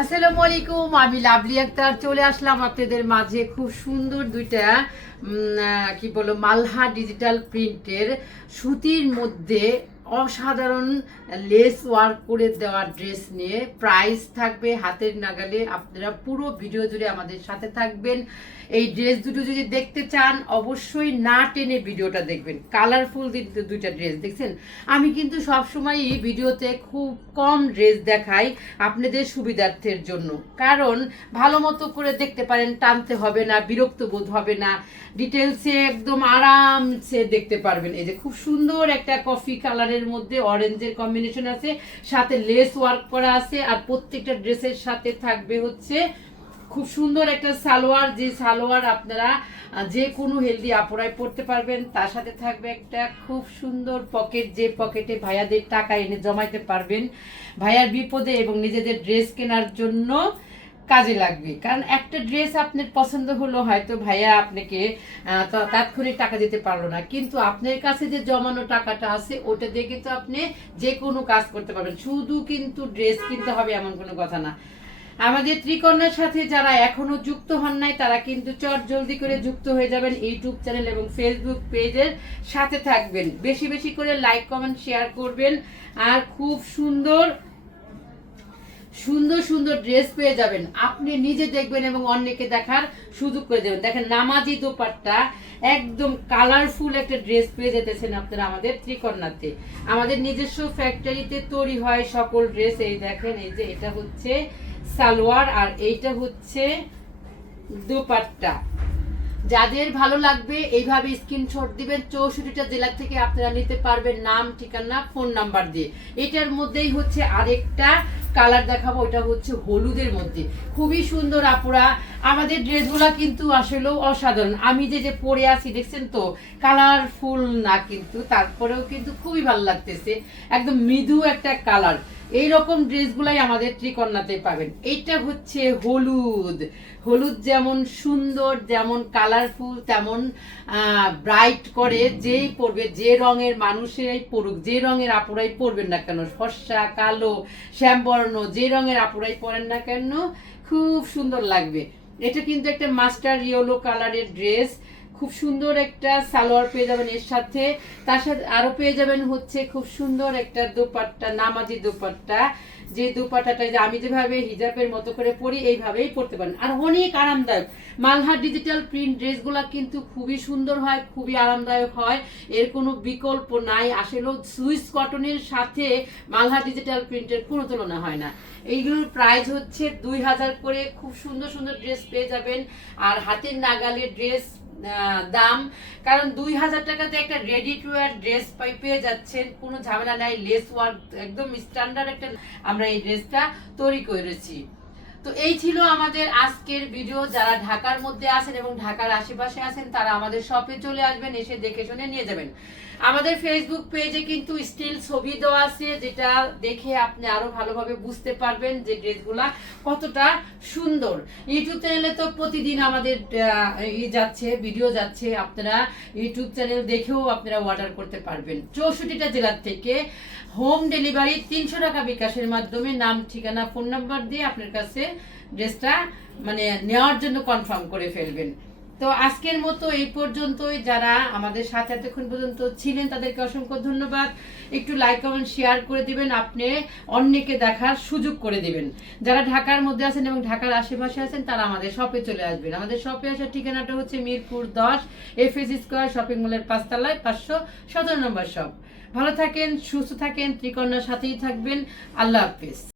আসসালামু আলাইকুম, আমি লাভলি আক্তার, চলে আসলাম আপনাদের মাঝে খুব সুন্দর দুইটা কি বলো, মালহা ডিজিটাল প্রিন্টের সুতির মধ্যে অসাধারণ লেস ওয়ার্ক করে দেওয়া ড্রেস নিয়ে প্রাইস থাকবে হাতের নাগালে। আপনারা পুরো ভিডিও জুড়ে আমাদের সাথে থাকবেন। এই ড্রেস দুটো যদি দেখতে চান, অবশ্যই না টেনে ভিডিওটা দেখবেন। কালারফুল দুইটা ড্রেস দেখছেন? আমি কিন্তু সবসময়ই ভিডিওতে খুব কম ড্রেস দেখাই আপনাদের সুবিধার্থের জন্য। কারণ ভালো মতো করে দেখতে পারেন, টানতে হবে না, বিরক্ত বোধ হবে না। ডিটেলসে একদম আরামসে দেখতে পারবেন। এই যে খুব সুন্দর একটা কফি কালারের মধ্যে অরেঞ্জের কম্বিনেশন আছে, সাথে লেস ওয়ার্ক করা আছে, আর প্রত্যেকটা ড্রেসের সাথে থাকবে হচ্ছে খুব সুন্দর একটা সালোয়ার, যে সালোয়ার আপনারা যে কোনো হেলদি আপোড়ায় পড়তে পারবেন, তার সাথে থাকবে একটা খুব সুন্দর পকেট যে পকেটে ভাইয়াদের টাকা এনে জমাইতে পারবেন, ভাইয়ার বিপদে এবং নিজেদের ড্রেস কেনার জন্য কাজে লাগবে। কারণ একটা ড্রেস আপনার পছন্দ হলো হয়তো ভাইয়া আপনাকে তা- তাৎক্ষণিক টাকা দিতে পারল না। কিন্তু আপনার কাছে যে জমানো টাকাটা আছে, ওটা দিয়ে কিন্তু আপনি যে কোনো কাজ করতে পারবেন। শুধু কিন্তু ড্রেস কিনতে হবে এমন কোনো কথা না। আমাদের ত্রিকন্যার সাথে যারা এখনও যুক্ত হন নাই, তারা কিন্তু চট জলদি করে যুক্ত হয়ে যাবেন ইউটিউব চ্যানেল এবং ফেসবুক পেজের সাথে থাকবেন। বেশি বেশি করে লাইক কমেন্ট শেয়ার করবেন। আর খুব সুন্দর সুন্দর সুন্দর ড্রেস পেয়ে যাবেন। আপনি নিজে দেখবেন এবং অন্যকে দেখার সুযোগ করে দেবেন। দেখেন, নামাজি দোপাট্টা একদম কালারফুল একটা ড্রেস পেয়ে যেতেছেন আপনারা আমাদের ত্রিকন্যাতে আমাদের নিজস্ব ফ্যাক্টরিতে তৈরি হয় সকল ড্রেস এই দেখেন, এই যে এটা হচ্ছে সালোয়ার আর এইটা হচ্ছে দোপাট্টা। যাদের ভালো লাগবে, এইভাবে স্ক্রিনশট দিবেন। চৌষট্টিটা জেলা থেকে আপনারা নিতে পারবেন। নাম, ঠিকানা ফোন নাম্বার দিয়ে। এটার মধ্যেই হচ্ছে আরেকটা কালার দেখাবো ওটা হচ্ছে হলুদের মধ্যে। খুবই সুন্দর আপুরা আমাদের ড্রেসগুলো কিন্তু আসলেও অসাধারণ। আমি যে যে পরে আছি, দেখছেন তো কালারফুল না কিন্তু, তারপরেও কিন্তু খুবই ভালো লাগতেছে। একদম মৃদু একটা কালার এই রকম ড্রেসগুলাই আমাদের ত্রিকন্যাতে পাবেন। এইটা হচ্ছে হলুদ। হলুদ যেমন সুন্দর, যেমন কালারফুল তেমন ব্রাইট করে যেই পরবে, যে রঙের মানুষেরাই পরুক, যে রঙের আপুরাই পরবেন না কেন, ফর্সা, কালো, শ্যামবর্ণ, যে রঙের আপুরাই পরেন না কেন, খুব সুন্দর লাগবে। এটা কিন্তু একটা মাস্টার ইয়েলো কালারের ড্রেস খুব সুন্দর একটা সালোয়ার পেয়ে যাবেন এর সাথে। তার সাথে আরও পেয়ে যাবেন হচ্ছে খুব সুন্দর একটা দোপাট্টা, নামাজি দোপাট্টা। যে দোপাট্টাটা যে আমি যেভাবে হিজাবের মতো করে পরি, এইভাবেই পরতে পারেন। আর অনেক আরামদায়ক। মালহার ডিজিটাল প্রিন্ট ড্রেসগুলা কিন্তু খুবই সুন্দর হয়, খুবই আরামদায়ক হয়। এর কোনো বিকল্প নাই। আসলেও সুইস কটনের সাথে মালহা ডিজিটাল প্রিন্টের কোনো তুলনা হয় না। এইগুলোর প্রাইস হচ্ছে দুই হাজার করে খুব সুন্দর সুন্দর ড্রেস পেয়ে যাবেন। আর হাতের নাগালের ড্রেস দাম। কারণ দুই হাজার টাকাতে একটা রেডি টু ওয়ার ড্রেস পাই পেয়ে যাচ্ছেন। কোনো ঝামেলা নাই লেস ওয়ার্ক একদম স্ট্যান্ডার্ড একটা আমরা এই ড্রেসটা তৈরি করেছি। তো এই ছিল আমাদের আজকের ভিডিও যারা ঢাকার মধ্যে আছেন এবং ঢাকার আশেপাশে আছেন, তারা আমাদের শপে চলে আসবেন, এসে দেখে শুনে নিয়ে যাবেন। আমাদের ফেসবুক পেজে কিন্তু স্টিল ছবি দেওয়া আছে, যেটা দেখে আপনি আরও ভালোভাবে বুঝতে পারবেন যে ড্রেসগুলা কতটা সুন্দর। ইউটিউব চ্যানেলে তো প্রতিদিন আমাদের ই যাচ্ছে ভিডিও যাচ্ছে, আপনারা ইউটিউব চ্যানেল দেখেও আপনারা অর্ডার করতে পারবেন। চৌষট্টিটা জেলার থেকে হোম ডেলিভারি তিনশো টাকা বিকাশের মাধ্যমে, নাম, ঠিকানা ফোন নাম্বার দিয়ে আপনার কাছে ড্রেসটা মানে নেওয়ার জন্য কনফার্ম করে ফেলবেন। তো আজকের মতো এই পর্যন্তই। যারা আমাদের সাথে এতক্ষণ পর্যন্ত ছিলেন, তাদেরকে অসংখ্য ধন্যবাদ। একটু লাইক কমেন্ট শেয়ার করে দিবেন। আপনি অন্যকে দেখার সুযোগ করে দিবেন। যারা ঢাকার মধ্যে আছেন এবং ঢাকার আশেপাশে আছেন, তারা আমাদের শপে চলে আসবেন। আমাদের শপে আসার ঠিকানাটা হচ্ছে মিরপুর দশ এফ এস স্কোয়ার শপিং মলের পাঁচতলায় পাঁচশো সতেরো নম্বর শপ ভালো থাকেন, সুস্থ থাকেন ত্রিকন্যার সাথেই থাকবেন। আল্লাহ হাফিজ।